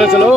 चलो चलो।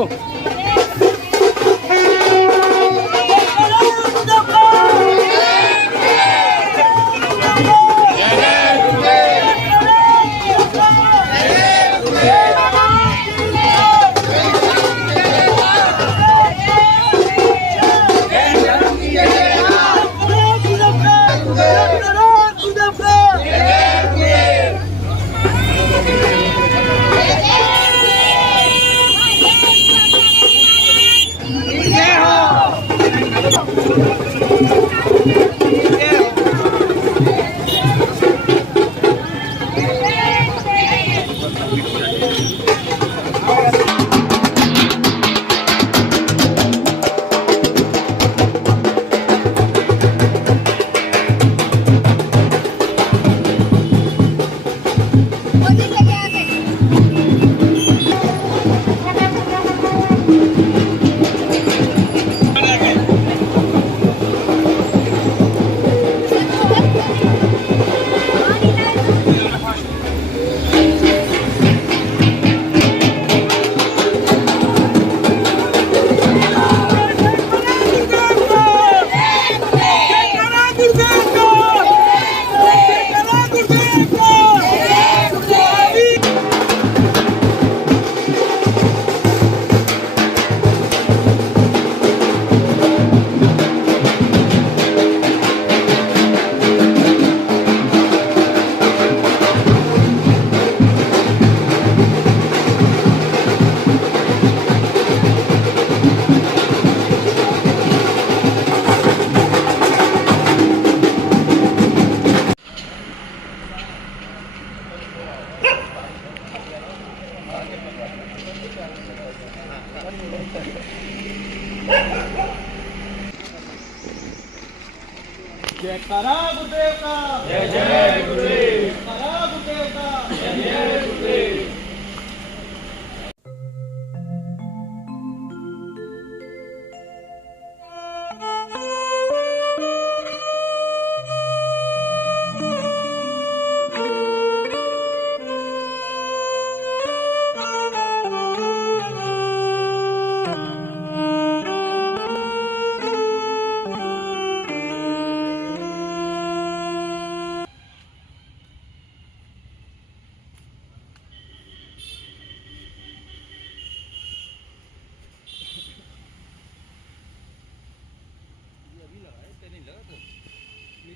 जयकारा गुरुदेव का जय जय गुरुदेव। जयकारा गुरुदेव का जय जय गुरुदेव।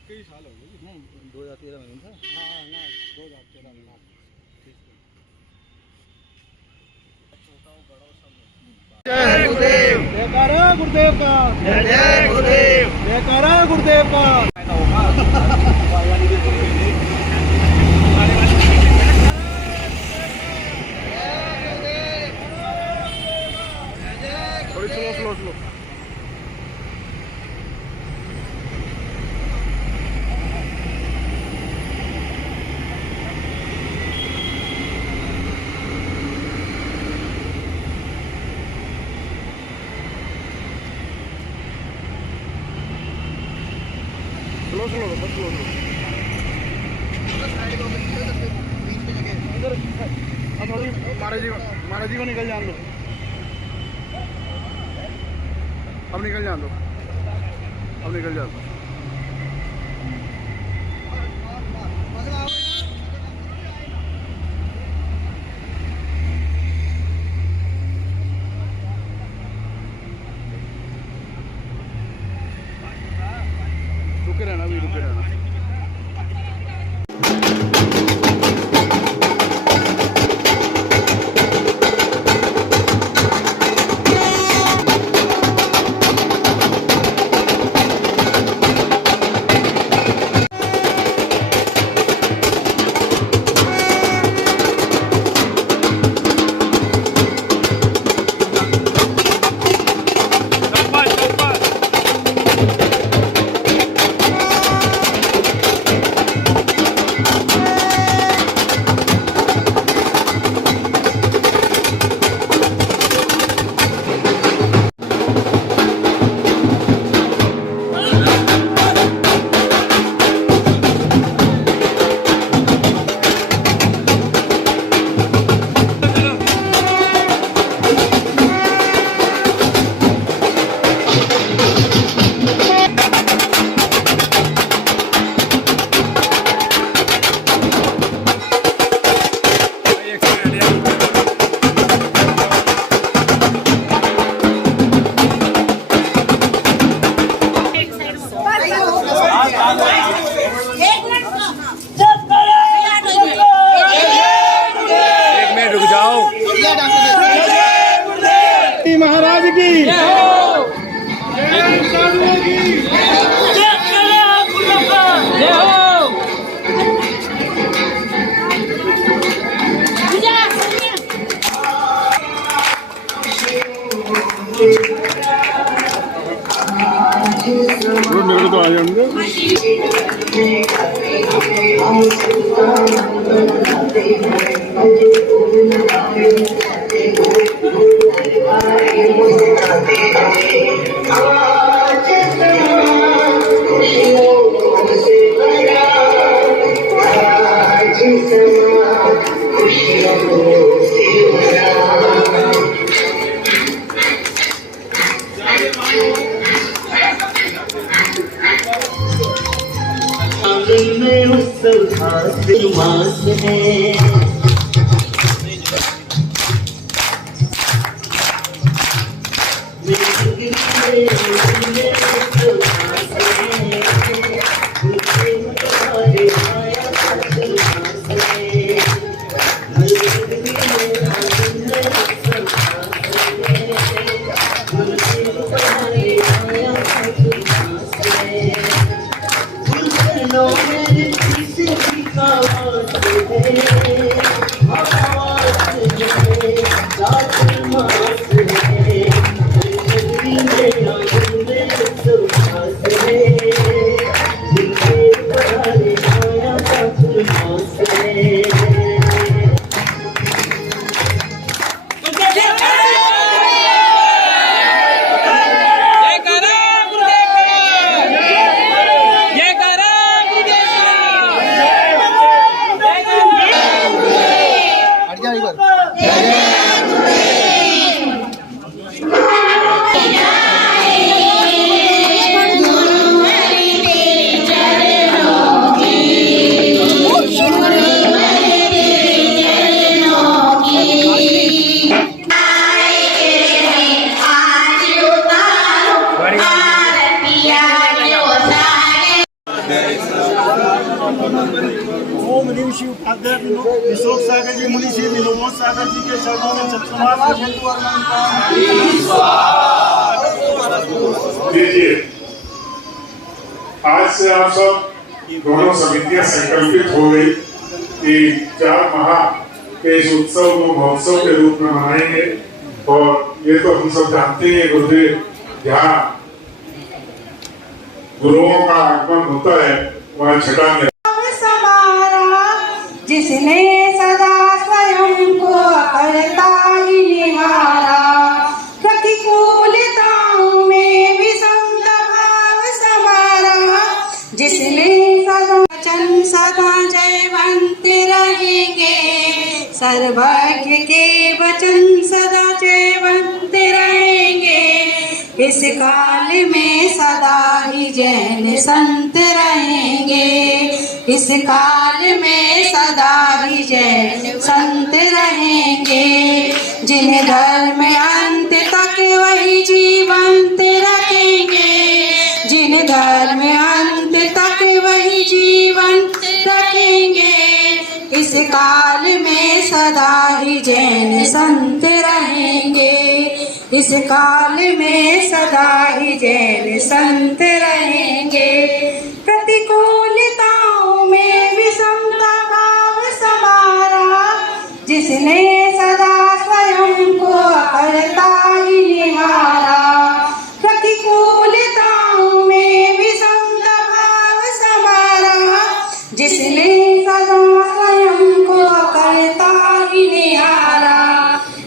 कई साल हो गए। 2013 में था। हाँ ना 2013 में। जय गुरुदेव। जयकारा गुरुदेव का जय जय गुरुदेव। जयकारा गुरुदेव का। थोड़ी slow slow slow. Slow slow बस स्लो स्लो। अब थोड़ी महाराज जी को निकल जान दो। अब निकल जान दो। अब निकल जान दो। रुके रहना भी, रुके रहना। महाराज की साधुओं की मेरे तो आ जाएंगे ओम ह्रीं शिव आध्यात्मिक विशोक सागर जी मुनि श्री नीलोमोद सागर जी के चरणों में चतुर्मास लीजिए। आज से आप सब दोनों समितियां संकल्पित हो गई कि 4 माह के इस उत्सव को महोत्सव के रूप में मनाएंगे। और ये तो हम सब जानते हैं गुरुदेव, जहाँ गुरुओं का आगमन होता है वहाँ छठा में जिसने सदा स्वयं को करता ही निहारा, प्रतिकूलताओं में भी भाव समारा, जिसने सदा वचन सदा जयवंत रहेंगे, सर्वज्ञ के वचन सदा जयवंत रहेंगे। इस काल में सदा ही जैन संत रहेंगे, इस काल में सदा ही जैन संत रहेंगे। जिन्हें धर्म अंत तक वही जीवंत रखेंगे, जिन्हें धर्म अंत तक वही जीवंत रखेंगे। इस काल में सदा ही जैन संत रहेंगे, इस काल में सदा ही जैन संत रहेंगे। प्रतिकूलताओं में विषमता भाव समारा, जिसने सदा स्वयं को करता ही निहारा, प्रतिकूलताओं में विषमता भाव समारा, जिसने सदा स्वयं को करता ही निहारा।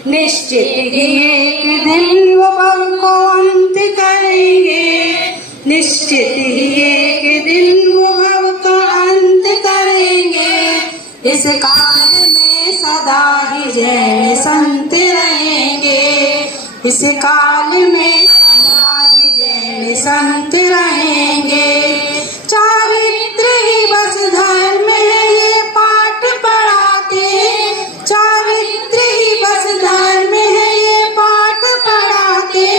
निश्चित ही एक दिन वो भव को अंत करेंगे, निश्चित ही एक दिन वो भव को अंत करेंगे। इस काल में सदा ही जैन संत रहेंगे, इस काल में सदा ही जैन संत रहेंगे। चारित्र ही बस धर्म है ये पाठ पढ़ाते, चारित्र ही बस धर्म है ये पाठ पढ़ाते।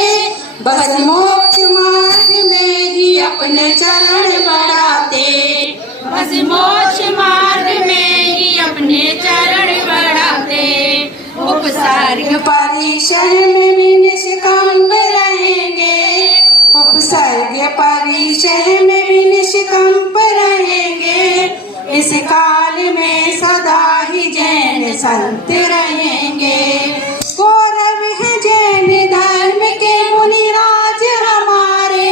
बस मोक्ष मार्ग में ही अपने चरण बढ़ाते, बस मोक्ष मार्ग में ही अपने चरण बढ़ाते। उपसर्ग परिचय में निष्काम स्वर्ग परिचय में भी निष्कंप रहेंगे। इस काल में सदा ही जैन संत रहेंगे। गौरव है जैन धर्म के मुनिराज हमारे,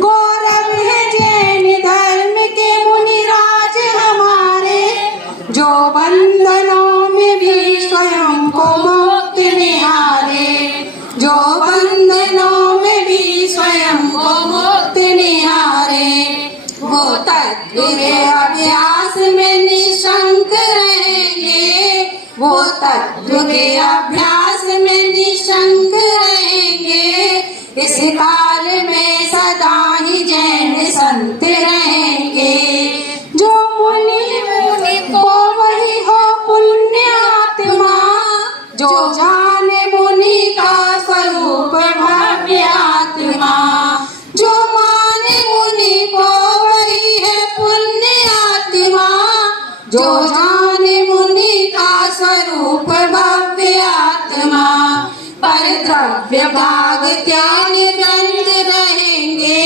गौरव है जैन धर्म के मुनिराज हमारे, जो बंधनों में भी स्वयं को मुक्त निहारे, जो बंधनों में भी स्वयं को मुक्त निहारे। वो तत्व के अभ्यास में निशंक रहेंगे, वो तत्व के अभ्यास में निशंक रहेंगे। इस काल में सदा ही जैन संत रहेंगे। जो मुनि को वही हो पुण्य आत्मा, जो जाने मुनि का स्वरूप भव्य आत्मा, जो माने मुनि को वही है पुण्य आत्मा, जो जाने मुनि का स्वरूप भव्य आत्मा। पर द्रव्य भाग त्याग ग्रंथ रहेंगे,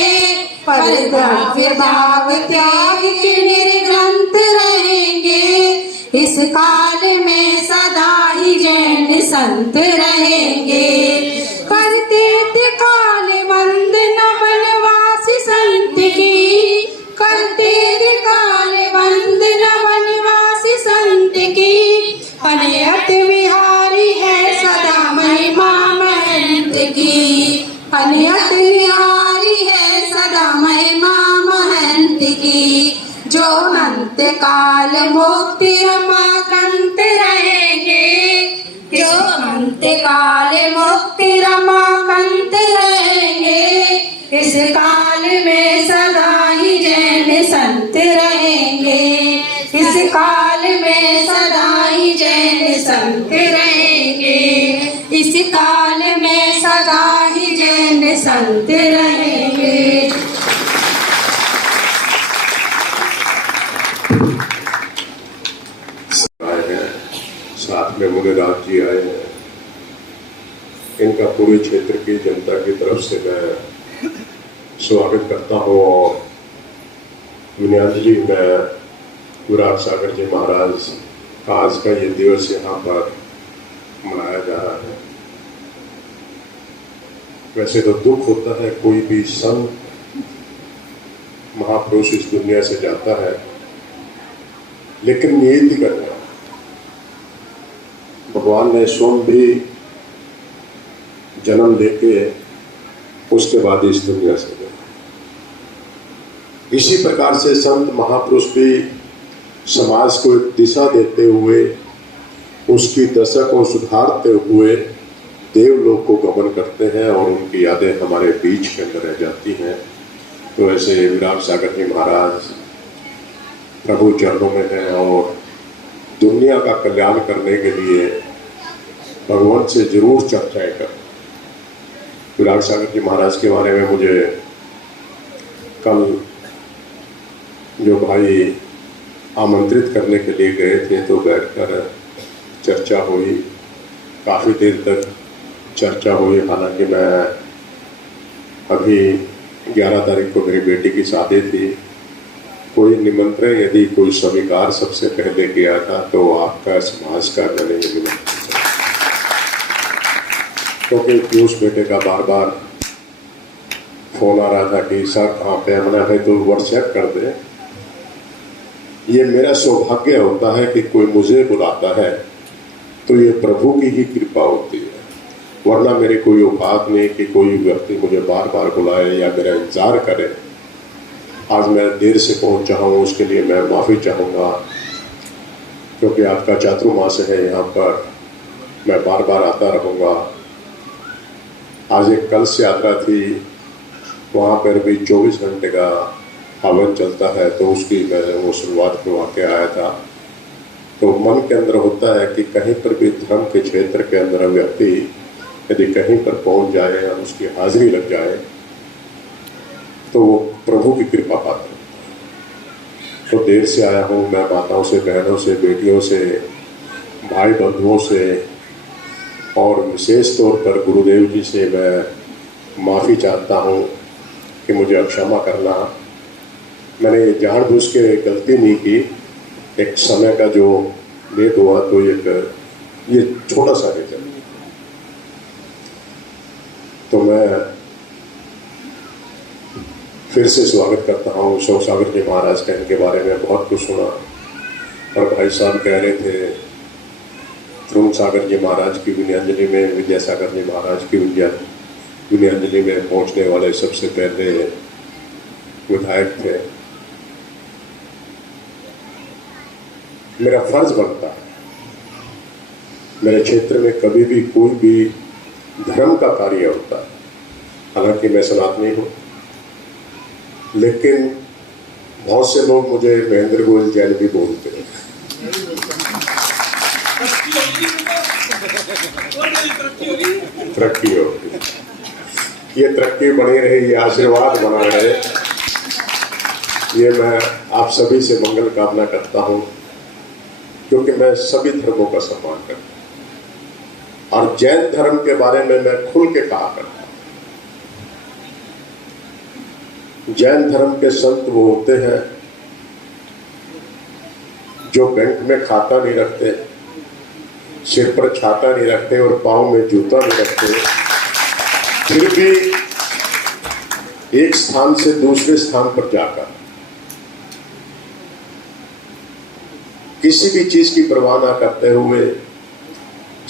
पर द्रव्य भाग त्याग के निर्ग्रंथ रहेंगे। इस काल में सदा ही जैन संत रहेंगे। करते काल वंदना वनवासी संत की, करते काल वंदना वनवासी संत की। अनयत विहारी है सदा महिमा महंत की, अनयत विहारी है सदा महिमा महंत की। जो अनंत काल मुक्ति रमाकांत रहेंगे, जो अनंत काल मुक्ति रमाकांत रहेंगे। इस काल में सदा ही जैन संत रहेंगे, इस काल में सदा ही जैन संत रहेंगे, इस काल में सदा ही जैन संत रहेंगे। साथ में मुनिराज जी आए हैं। इनका पूरे क्षेत्र की जनता की तरफ से मैं स्वागत करता हूँ। और मुनिराज जी, मैं विराट सागर जी महाराज का आज का ये दिवस यहाँ पर मनाया जा रहा है। वैसे तो दुख होता है, कोई भी संत महापुरुष इस दुनिया से जाता है, लेकिन नियति करना, भगवान ने स्वयं भी जन्म लेके उसके बाद इस दुनिया से गए। इसी प्रकार से संत महापुरुष भी समाज को एक दिशा देते हुए, उसकी दशा को सुधारते हुए देवलोक को गमन करते हैं और उनकी यादें हमारे बीच के अंदर रह जाती हैं। तो ऐसे विराट सागर जी महाराज प्रभु चरणों में हैं और दुनिया का कल्याण करने के लिए भगवान से जरूर चर्चाएं कर। विराट सागर जी महाराज के बारे में मुझे कल जो भाई आमंत्रित करने के लिए गए थे तो बैठकर चर्चा हुई, काफ़ी देर तक चर्चा हुई। हालांकि मैं अभी 11 तारीख को मेरी बेटी की शादी थी, कोई निमंत्रण यदि कोई स्वीकार सबसे पहले किया था तो आपका समाज का मैंने ये निमंत्रण, क्योंकि पीयूष बेटे का बार बार फोन आ रहा था कि सर कहाँ पे, हमने भाई तो व्हाट्सएप कर दे। ये मेरा सौभाग्य होता है कि कोई मुझे बुलाता है तो ये प्रभु की ही कृपा होती है, वरना मेरी कोई औकात नहीं कि कोई व्यक्ति मुझे बार बार बुलाए या मेरा इंतजार करे। आज मैं देर से पहुंचा हूँ, उसके लिए मैं माफ़ी चाहूँगा, क्योंकि आपका चातुर्मास है यहाँ पर, मैं बार बार आता रहूँगा। आज एक कलश यात्रा थी, वहाँ पर भी 24 घंटे का हवन चलता है, तो उसकी मैं वो शुरुआत करवा के आया था। तो मन के अंदर होता है कि कहीं पर भी धर्म के क्षेत्र के अंदर व्यक्ति यदि कहीं पर पहुँच जाए और उसकी हाजिरी लग जाए तो वो प्रभु की कृपा पाते हैं। तो देर से आया हूँ, मैं माताओं से, बहनों से, बेटियों से, भाई बंधुओं से और विशेष तौर पर गुरुदेव जी से मैं माफ़ी चाहता हूँ कि मुझे क्षमा करना, मैंने जानबूझ के गलती नहीं की। एक समय का जो लेट हुआ तो ये छोटा सा रीजन। तो मैं फिर से स्वागत करता हूँ अशोक सागर जी महाराज का। इनके बारे में बहुत कुछ सुना और भाई साहब कह रहे थे तरुण सागर जी महाराज की विनयाजलि में, विजय सागर जी महाराज की विनयाजलि में पहुंचने वाले सबसे पहले विधायक थे। मेरा फर्ज बनता है, मेरे क्षेत्र में कभी भी कोई भी धर्म का कार्य होता है, हालांकि मैं सनातनी हूँ, लेकिन बहुत से लोग मुझे महेंद्र गोयल जैन भी बोलते हैं। तरक्की होगी, ये तरक्की बनी रहे, ये आशीर्वाद बना रहे, ये मैं आप सभी से मंगल कामना करता हूँ, क्योंकि मैं सभी धर्मों का सम्मान करता हूँ और जैन धर्म के बारे में मैं खुल के कहा करता हूँ। जैन धर्म के संत वो होते हैं जो बैंक में खाता नहीं रखते, सिर पर छाता नहीं रखते और पाँव में जूता नहीं रखते, फिर भी एक स्थान से दूसरे स्थान पर जाकर किसी भी चीज की परवाह ना करते हुए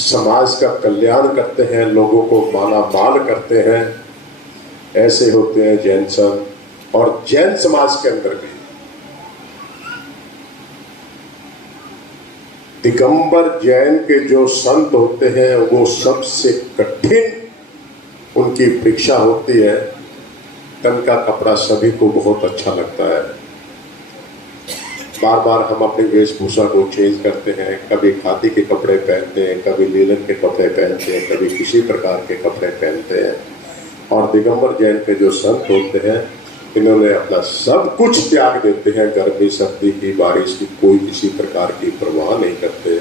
समाज का कल्याण करते हैं, लोगों को माला माल करते हैं। ऐसे होते हैं जैन संत। और जैन समाज के अंदर भी दिगंबर जैन के जो संत होते हैं वो सबसे कठिन उनकी परीक्षा होती है। तन का कपड़ा सभी को बहुत अच्छा लगता है, बार बार हम अपनी वेशभूषा को चेंज करते हैं, कभी खादी के कपड़े पहनते हैं, कभी लीलन के कपड़े पहनते हैं, कभी किसी प्रकार के कपड़े पहनते हैं। और दिगंबर जैन के जो संत होते हैं इन्होंने अपना सब कुछ त्याग देते हैं, गर्मी सर्दी की बारिश की कोई किसी प्रकार की परवाह नहीं करते।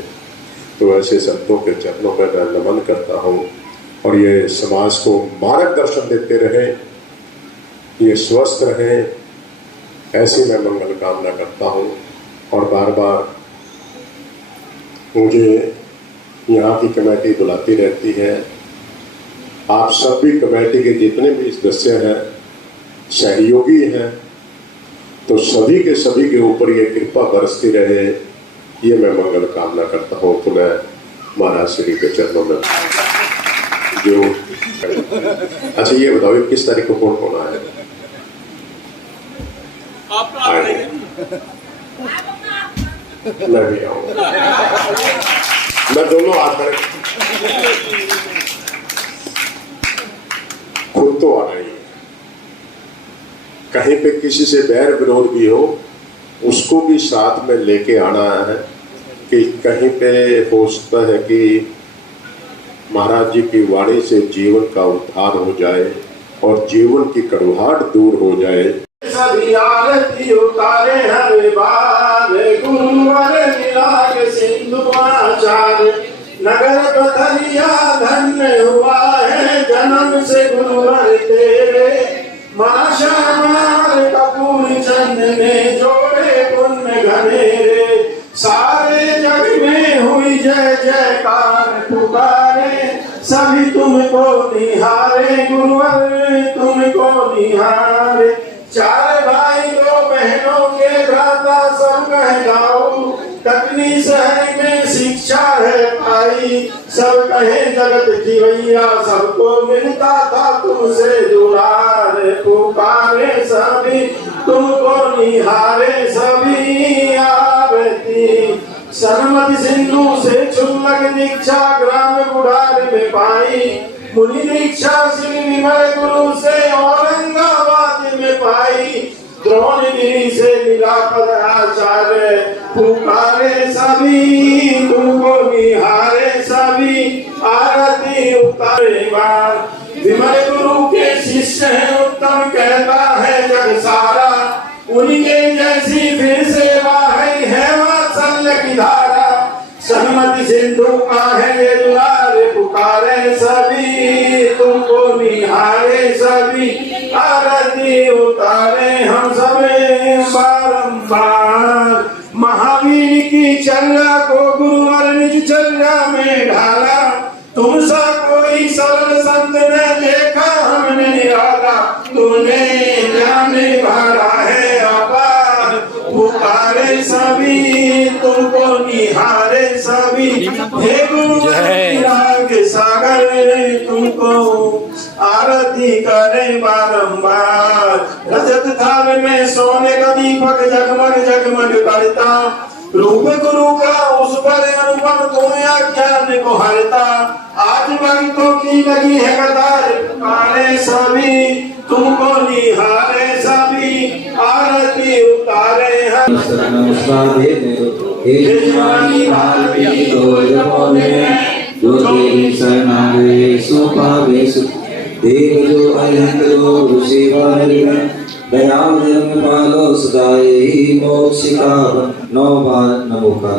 तो ऐसे संतों के चरणों में मैं नमन करता हूँ और ये समाज को मार्गदर्शन देते रहे, ये स्वस्थ रहे, ऐसी मैं मंगल कामना करता हूँ। और बार बार मुझे यहाँ की कमेटी बुलाती रहती है। आप सभी कमेटी के जितने भी सदस्य हैं, सहयोगी हैं, तो सभी के ऊपर ये कृपा बरसती रहे, ये मैं मंगल कामना करता हूँ। तो मैं महाराज श्री के चरणों में जो अच्छा ये बताओ किस तारीख को कौन कौन आया? मैं भी आऊंगा, मैं दोनों आकर खुद तो आना ही है। कहीं पे किसी से बैर विरोध भी हो उसको भी साथ में लेके आना है कि कहीं पे हो सकता है कि महाराज जी की वाणी से जीवन का उद्धार हो जाए और जीवन की कड़वाहट दूर हो जाए। सभी आरती उतारे हर बार, गुरुवर मिलाग सिंधु आचार्य, नगर पथरिया धन्य हुआ है जन्म से गुरुवर तेरे। मां श्यामार कपूर चंद ने जोड़े पुण्य घनेरे, सारे जग में हुई जय जयकार पुकारे, सभी तुमको निहारे गुरुवर तुमको निहारे। चार भाई दो बहनों के भ्राता सब कहलाओ, तकनी शहर में शिक्षा है पाई, सब कहे जगत जीवैया सबको मिलता था तुमसे दुलार। पुकारे सभी तुमको निहारे सभी आरती, सरमति सिंधु से क्षुल्लक दीक्षा ग्राम बुढ़ार में पाई, मुनि दीक्षा श्री विमल गुरु से औरंगाबाद में पाई, द्रोणगिरी से मिला पद आचार्य। पुकारे सभी तुमको निहारे सभी, आरती उतारे बार। विमल गुरु के शिष्य है उत्तम कहता है जग सारा, उनके जैसी फिर सेवा है वात्सल्य की धारा। सरमति सिंधु का है ये दुलारे, पुकारे सभी तुमको निहारे सभी, आरती उतारे हम सभी बारंबार। महावीर की चर्या को गुरुवर निज चर्या में ढाला। तुम सा कोई सरल संत ने देखा हमने निराला। तूने ज्ञान भरा है अपार। पुकारे सभी तुमको निहारे सभी। हे गुरु राग सागर तुमको आरती करे बारंबार। रजत थाल में सोने का दीपक जगमग जगमग करता। रूप गुरु का उस पर अनुपम तुम्हें ज्ञान को हरता। आज भक्तों की लगी है कतार। पुकारे सभी तुमको निहारे सभी। आरती उतारे हम देव जो अनंत जो ऋषि दयाल पालो सदाए ही मोक्ष का 9 बार नमो का